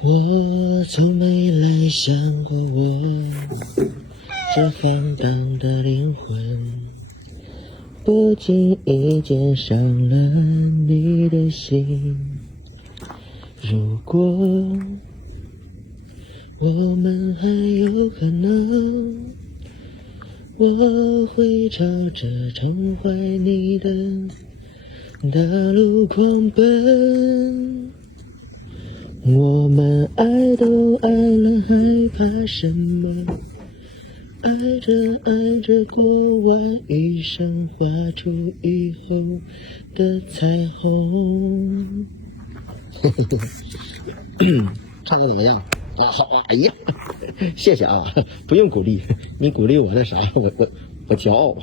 我从没来想过我这放荡的灵魂，不经意间伤了你的心。如果我们还有可能，我会朝着宠坏你的大路狂奔。我们爱都爱了，害怕什么？爱着爱着，过完一生，画出以后的彩虹。唱的怎么样？啊，好啊！哎呀，谢谢啊，不用鼓励，你鼓励我那啥，我骄傲。